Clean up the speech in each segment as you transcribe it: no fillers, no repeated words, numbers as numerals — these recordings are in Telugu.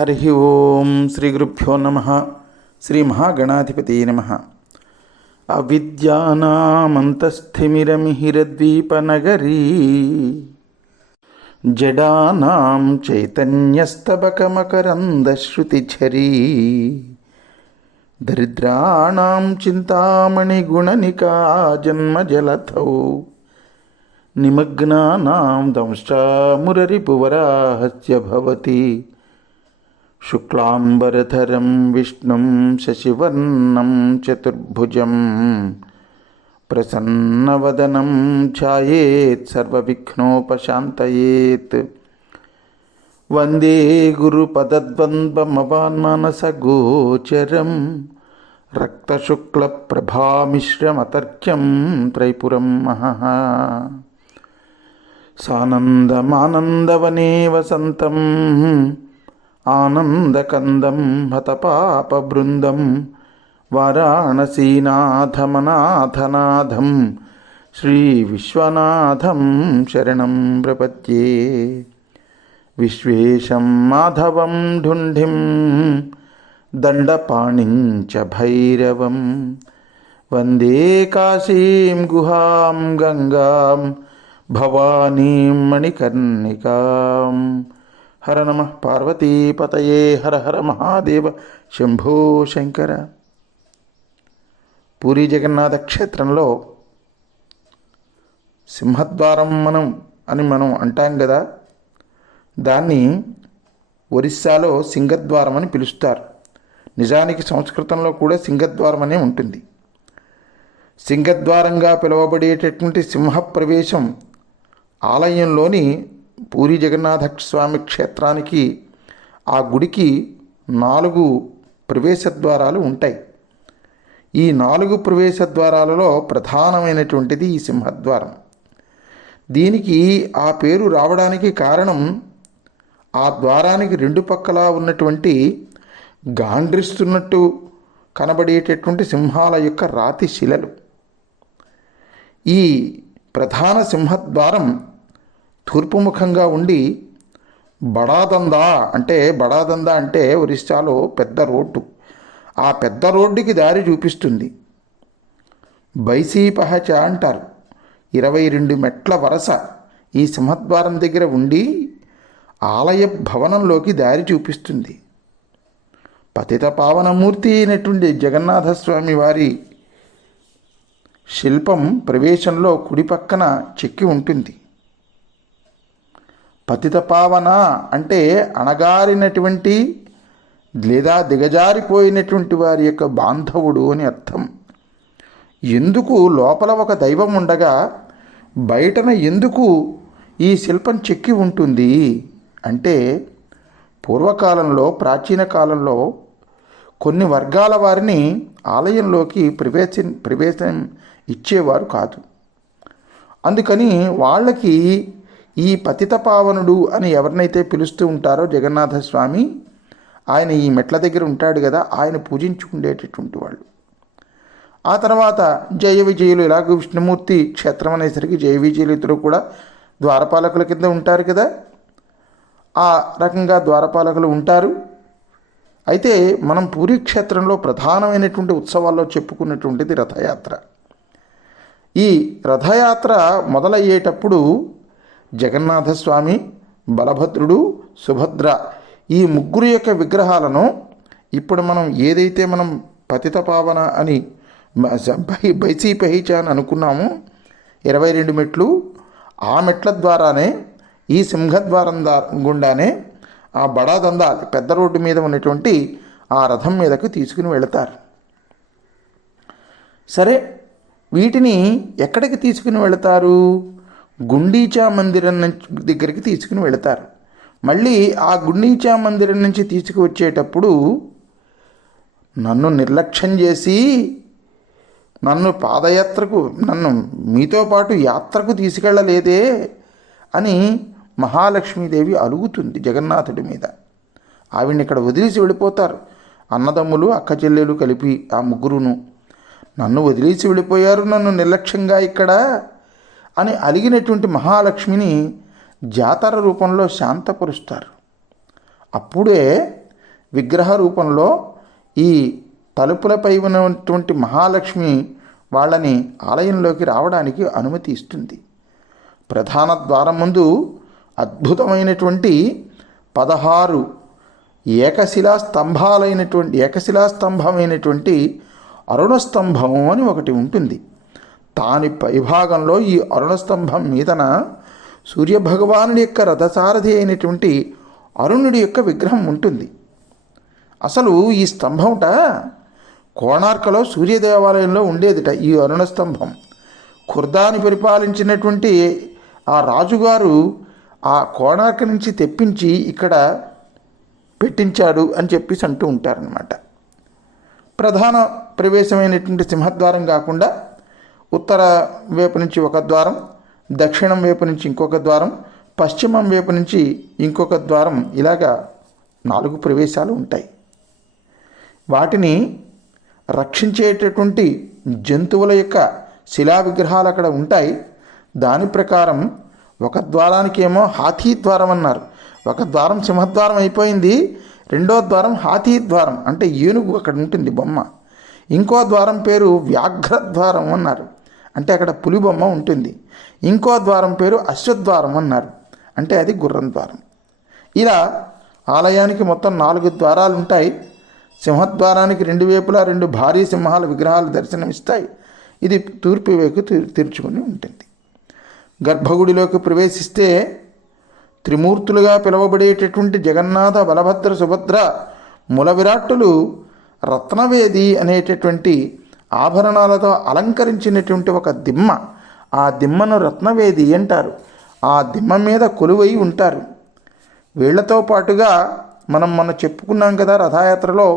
హరి ఓం శ్రీ గురుభ్యో నమ. శ్రీ మహాగణాధిపతి నమ. అవిద్యానామంతస్థిమిరమిహిరద్వీపనగరీ జడానాం చైతన్యస్తబకమకరందశ్రుతిఝరీ దరిద్రాణాం చింతామణిగుణనికా జన్మజలధౌ నిమగ్నానాం దంష్టామురరిపువరాహస్య భవతి. శుక్లాంబరధరం విష్ణుం శశివర్ణం చతుర్భుజం ప్రసన్నవదనం ధ్యాయేత్ సర్వవిఘ్నోపశాంతయేత్. వందే గురుపదద్వంద్వమవాన్మానసగోచరం రక్తశుక్లప్రభామిశ్రమతర్క్యం త్రైపురం మహః. సానందమానందవనే వసంతం ఆనందకందం హతపాపబృందం వారాణసీనాథమనాథనాథం శ్రీవిశ్వనాథం శరణం ప్రపద్యే. విశ్వేశం మాధవం ఢుంఢిం దండపాణిం చ భైరవం వందే కాశీం గుహాం గంగాం భవానీం మణికర్ణికాం. హర నమ పార్వతీపతయే. హర హర మహాదేవ శంభో శంకర. పూరీ జగన్నాథ క్షేత్రంలో సింహద్వారం మనం అంటాం కదా, దాన్ని ఒరిస్సాలో సింగద్వారం అని పిలుస్తారు. నిజానికి సంస్కృతంలో కూడా సింగద్వారం అనే ఉంటుంది. సింగద్వారంగా పిలువబడేటటువంటి సింహ ప్రవేశం ఆలయంలోని పూరీ జగన్నాథ స్వామి క్షేత్రానికి, ఆ గుడికి 4 ప్రవేశ ద్వారాలు ఉంటాయి. ఈ 4 ప్రవేశ ద్వారాలలో ప్రధానమైనటువంటిది ఈ సింహద్వారం. దీనికి ఆ పేరు రావడానికి కారణం, ఆ ద్వారానికి 2 పక్కలా ఉన్నటువంటి గాండ్రిస్తున్నట్టు కనబడేటటువంటి సింహాల యొక్క రాతి శిలలు. ఈ ప్రధాన సింహద్వారం తూర్పుముఖంగా ఉండి బడాదందా అంటే ఒరిస్సాలో పెద్ద రోడ్డు, ఆ పెద్ద రోడ్డుకి దారి చూపిస్తుంది. బైసీపహచ అంటారు. 22 మెట్ల వరస ఈ సింహద్వారం దగ్గర ఉండి ఆలయ భవనంలోకి దారి చూపిస్తుంది. పతిత పావనమూర్తి అయినటువంటి జగన్నాథస్వామి వారి శిల్పం ప్రవేశంలో కుడి పక్కన చెక్కి ఉంటుంది. పతిత పావన అంటే అణగారినటువంటి లేదా దిగజారిపోయినటువంటి వారి యొక్క బాంధవుడు అని అర్థం. ఎందుకు లోపల ఒక దైవం ఉండగా బయటన ఎందుకు ఈ శిల్పం చెక్కి ఉంటుంది అంటే, పూర్వకాలంలో ప్రాచీన కాలంలో కొన్ని వర్గాల వారిని ఆలయంలోకి ప్రవేశం ఇచ్చేవారు కాదు. అందుకని వాళ్ళకి ఈ పతిత పావనుడు అని ఎవరినైతే పిలుస్తూ ఉంటారో జగన్నాథస్వామి, ఆయన ఈ మెట్ల దగ్గర ఉంటాడు కదా, ఆయన పూజించుకుండేటటువంటి వాళ్ళు. ఆ తర్వాత జయ విజయులు, ఇలాగ విష్ణుమూర్తి క్షేత్రం అనేసరికి జయ విజయులు ఇద్దరు కూడా ద్వారపాలకుల కింద ఉంటారు కదా, ఆ రకంగా ద్వారపాలకులు ఉంటారు. అయితే మనం పూరీ క్షేత్రంలో ప్రధానమైనటువంటి ఉత్సవాల్లో చెప్పుకున్నటువంటిది రథయాత్ర. ఈ రథయాత్ర మొదలయ్యేటప్పుడు జగన్నాథస్వామి, బలభద్రుడు, సుభద్ర ఈ ముగ్గురు యొక్క విగ్రహాలను ఇప్పుడు మనం ఏదైతే మనం పతిత పావన అని బైసీపహిచ అని అనుకున్నామో 22 మెట్లు, ఆ మెట్ల ద్వారానే ఈ సింహద్వారం గుండానే ఆ బడాదందా పెద్ద రోడ్డు మీద ఉన్నటువంటి ఆ రథం మీదకు తీసుకుని వెళతారు. సరే, వీటిని ఎక్కడికి తీసుకుని వెళతారు? గుండీచా మందిరం దగ్గరికి తీసుకుని వెళతారు. మళ్ళీ ఆ గుండీచా మందిరం నుంచి తీసుకువచ్చేటప్పుడు నన్ను నిర్లక్ష్యం చేసి నన్ను మీతో పాటు యాత్రకు తీసుకెళ్ళలేదే అని మహాలక్ష్మీదేవి అలుగుతుంది జగన్నాథుడి మీద. ఆవిడ్ని ఇక్కడ వదిలేసి వెళ్ళిపోతారు. అన్నదమ్ములు, అక్క చెల్లెలు కలిపి ఆ ముగ్గురును నన్ను వదిలేసి వెళ్ళిపోయారు, నన్ను నిర్లక్ష్యంగా ఇక్కడ అని అలిగినటువంటి మహాలక్ష్మిని జాతర రూపంలో శాంతపరుస్తారు. అప్పుడే విగ్రహ రూపంలో ఈ తలుపులపై ఉన్నటువంటి మహాలక్ష్మి వాళ్ళని ఆలయంలోకి రావడానికి అనుమతి ఇస్తుంది. ప్రధాన ద్వారం ముందు అద్భుతమైనటువంటి 16 ఏకశిలాస్తంభమైనటువంటి అరుణస్తంభం అని ఒకటి ఉంటుంది. దాని పైభాగంలో ఈ అరుణస్తంభం మీదన సూర్యభగవానుడి యొక్క రథసారథి అయినటువంటి అరుణుడి యొక్క విగ్రహం ఉంటుంది. అసలు ఈ స్తంభంట కోణార్కలో సూర్యదేవాలయంలో ఉండేదిట. ఈ అరుణ స్తంభం ఖుర్దాని పరిపాలించినటువంటి ఆ రాజుగారు ఆ కోణార్క నుంచి తెప్పించి ఇక్కడ పెట్టించాడు అని చెప్పేసి అంటూ ఉంటారనమాట. ప్రధాన ప్రవేశమైనటువంటి సింహద్వారం కాకుండా ఉత్తర వైపు నుంచి ఒక ద్వారం, దక్షిణం వైపు నుంచి ఇంకొక ద్వారం, పశ్చిమం వైపు నుంచి ఇంకొక ద్వారం, ఇలాగా 4 ప్రవేశాలు ఉంటాయి. వాటిని రక్షించేటటువంటి జంతువుల యొక్క శిలా విగ్రహాలు అక్కడ ఉంటాయి. దాని ప్రకారం ఒక ద్వారానికేమో హాతీ ద్వారం అన్నారు. ఒక ద్వారం సింహద్వారం అయిపోయింది, రెండో ద్వారం హాతీ ద్వారం, అంటే ఏనుగు అక్కడ ఉంటుంది బొమ్మ. ఇంకో ద్వారం పేరు వ్యాఘ్రద్వారం అన్నారు, అంటే అక్కడ పులి బొమ్మ ఉంటుంది. ఇంకో ద్వారం పేరు అశ్వద్వారం అన్నారు, అంటే అది గుర్రం ద్వారం. ఇలా ఆలయానికి మొత్తం 4 ద్వారాలు ఉంటాయి. సింహద్వారానికి 2 వైపులా 2 భారీ సింహాల విగ్రహాలు దర్శనమిస్తాయి. ఇది తూర్పు వైపు తెరుచుకొని ఉంటుంది. గర్భగుడిలోకి ప్రవేశిస్తే త్రిమూర్తులుగా పిలువబడేటటువంటి జగన్నాథ, బలభద్ర, సుభద్ర మూల విరాట్టులు రత్నవేది అనేటటువంటి ఆభరణాలతో అలంకరించినటువంటి ఒక దిమ్మ, ఆ దిమ్మను రత్నవేది అంటారు. ఆ దిమ్మ మీద కొలువై ఉంటారు. వీళ్లతో పాటుగా మనం మొన్న చెప్పుకున్నాం కదా, రథయాత్రలో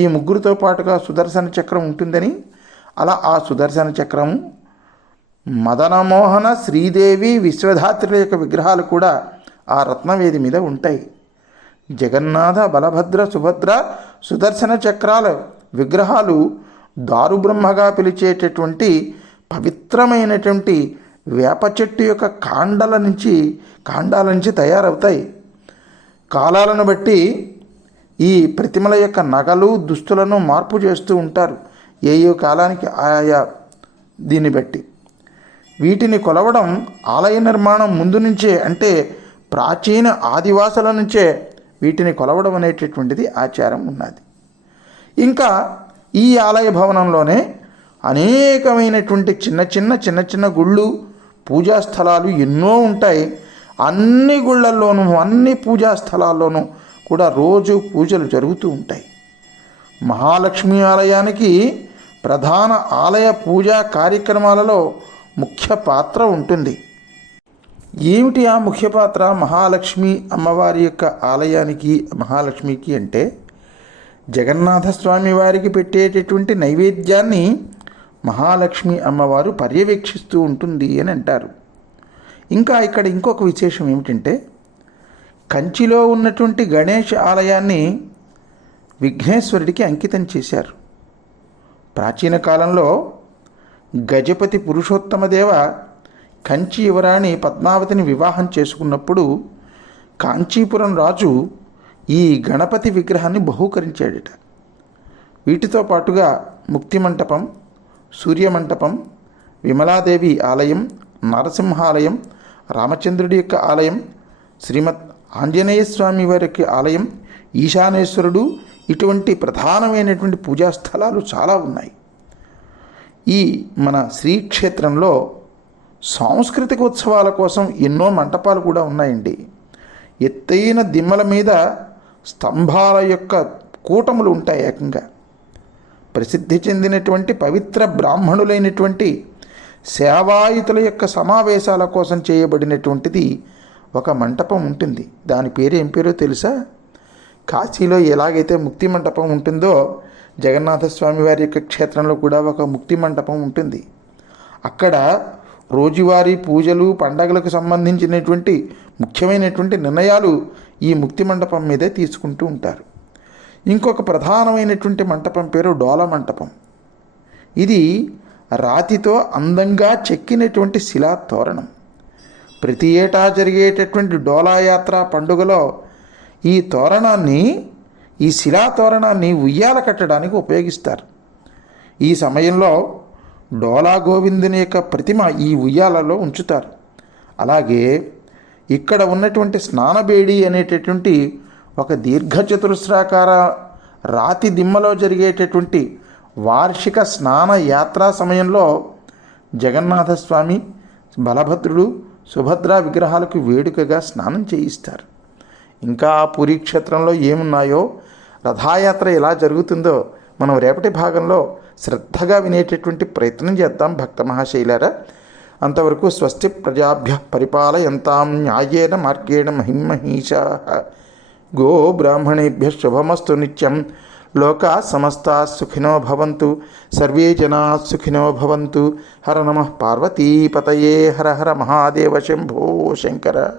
ఈ ముగ్గురితో పాటుగా సుదర్శన చక్రం ఉంటుందని. అలా ఆ సుదర్శన చక్రము, మదనమోహన, శ్రీదేవి, విశ్వధాత్రుల యొక్క విగ్రహాలు కూడా ఆ రత్నవేది మీద ఉంటాయి. జగన్నాథ, బలభద్ర, సుభద్ర, సుదర్శన చక్రాల విగ్రహాలు దారుబ్రహ్మగా పిలిచేటటువంటి పవిత్రమైనటువంటి వేప చెట్టు యొక్క కాండాల నుంచి తయారవుతాయి. కాలాలను బట్టి ఈ ప్రతిమల యొక్క నగలు, దుస్తులను మార్పు చేస్తూ ఉంటారు, ఏ కాలానికి ఆయా దీన్ని బట్టి. వీటిని కొలవడం ఆలయ నిర్మాణం ముందు నుంచే, అంటే ప్రాచీన ఆదివాసుల నుంచే వీటిని కొలవడం అనేటటువంటిది ఆచారం ఉన్నది. ఇంకా ఈ ఆలయ భవనంలోనే అనేకమైనటువంటి చిన్న చిన్న గుళ్ళు, పూజా స్థలాలు ఎన్నో ఉంటాయి. అన్ని గుళ్ళల్లోనూ, అన్ని పూజా స్థలాల్లోనూ కూడా రోజు పూజలు జరుగుతూ ఉంటాయి. మహాలక్ష్మి ఆలయానికి ప్రధాన ఆలయ పూజా కార్యక్రమాలలో ముఖ్య పాత్ర ఉంటుంది. ఏమిటి ఆ ముఖ్య పాత్ర మహాలక్ష్మి అమ్మవారి యొక్క ఆలయానికి, మహాలక్ష్మికి అంటే జగన్నాథస్వామి వారికి పెట్టేటటువంటి నైవేద్యాన్ని మహాలక్ష్మి అమ్మవారు పర్యవేక్షిస్తూ ఉంటుంది అని అంటారు. ఇంకా ఇక్కడ ఇంకొక విశేషం ఏమిటంటే, కంచిలో ఉన్నటువంటి గణేష్ ఆలయాన్ని విఘ్నేశ్వరుడికి అంకితం చేశారు. ప్రాచీన కాలంలో గజపతి పురుషోత్తమదేవ కంచి యువరాణి పద్మావతిని వివాహం చేసుకున్నప్పుడు కాంచీపురం రాజు ఈ గణపతి విగ్రహాన్ని బహూకరించాడట. వీటితో పాటుగా ముక్తి మంటపం, సూర్యమంటపం, విమలాదేవి ఆలయం, నరసింహాలయం, రామచంద్రుడి యొక్క ఆలయం, శ్రీమద్ ఆంజనేయ స్వామి వారి యొక్క ఆలయం, ఈశానేశ్వరుడు, ఇటువంటి ప్రధానమైనటువంటి పూజా స్థలాలు చాలా ఉన్నాయి. ఈ మన శ్రీక్షేత్రంలో సాంస్కృతిక ఉత్సవాల కోసం ఎన్నో మంటపాలు కూడా ఉన్నాయండి. ఎత్తైన దిమ్మల మీద స్తంభాల యొక్క కూటములు ఉంటాయి. ఏకంగా ప్రసిద్ధి చెందినటువంటి పవిత్ర బ్రాహ్మణులైనటువంటి సేవాయుతుల యొక్క సమావేశాల కోసం చేయబడినటువంటిది ఒక మంటపం ఉంటుంది. దాని పేరు ఏం పేరో తెలుసా? కాశీలో ఎలాగైతే ముక్తి మంటపం ఉంటుందో, జగన్నాథస్వామి వారి యొక్క క్షేత్రంలో కూడా ఒక ముక్తి మంటపం ఉంటుంది. అక్కడ రోజువారీ పూజలు, పండగలకు సంబంధించినటువంటి ముఖ్యమైనటువంటి నిర్ణయాలు ఈ ముక్తి మండపం మీదే తీసుకుంటూ ఉంటారు. ఇంకొక ప్రధానమైనటువంటి మంటపం పేరు డోల మంటపం. ఇది రాతితో అందంగా చెక్కినటువంటి శిలా తోరణం. ప్రతి ఏటా జరిగేటటువంటి డోలాయాత్ర పండుగలో ఈ తోరణాన్ని ఈ శిలాతోరణాన్ని ఉయ్యాల కట్టడానికి ఉపయోగిస్తారు. ఈ సమయంలో డోలా గోవిందుని యొక్క ప్రతిమ ఈ ఉయ్యాలలో ఉంచుతారు. అలాగే ఇక్కడ ఉన్నటువంటి స్నానబేడి అనేటటువంటి ఒక దీర్ఘచతురస్రాకార రాతి దిమ్మలో జరిగేటటువంటి వార్షిక స్నాన యాత్రా సమయంలో జగన్నాథస్వామి, బలభద్రుడు, సుభద్ర విగ్రహాలకు వేడుకగా స్నానం చేయిస్తారు. ఇంకా పూరీ క్షేత్రంలో ఏమున్నాయో, రథయాత్ర ఎలా జరుగుతుందో మనం రేపటి భాగంలో శ్రద్ధగా వినేటటువంటి ప్రయత్నం చేద్దాం భక్త మహాశైలారా. అంతవరకు స్వస్తి ప్రజాభ్య పరిపాలయంతాం న్యాయేన మార్గేణ మహిమహీషా. గో బ్రాహ్మణేభ్య శుభమస్తు నిత్యం. లోకా సమస్తా సుఖినో భవంతు. సర్వే జనా సుఖినో భవంతు. హర నమః పార్వతీపతయే. హర హర మహాదేవ శంభో శంకర.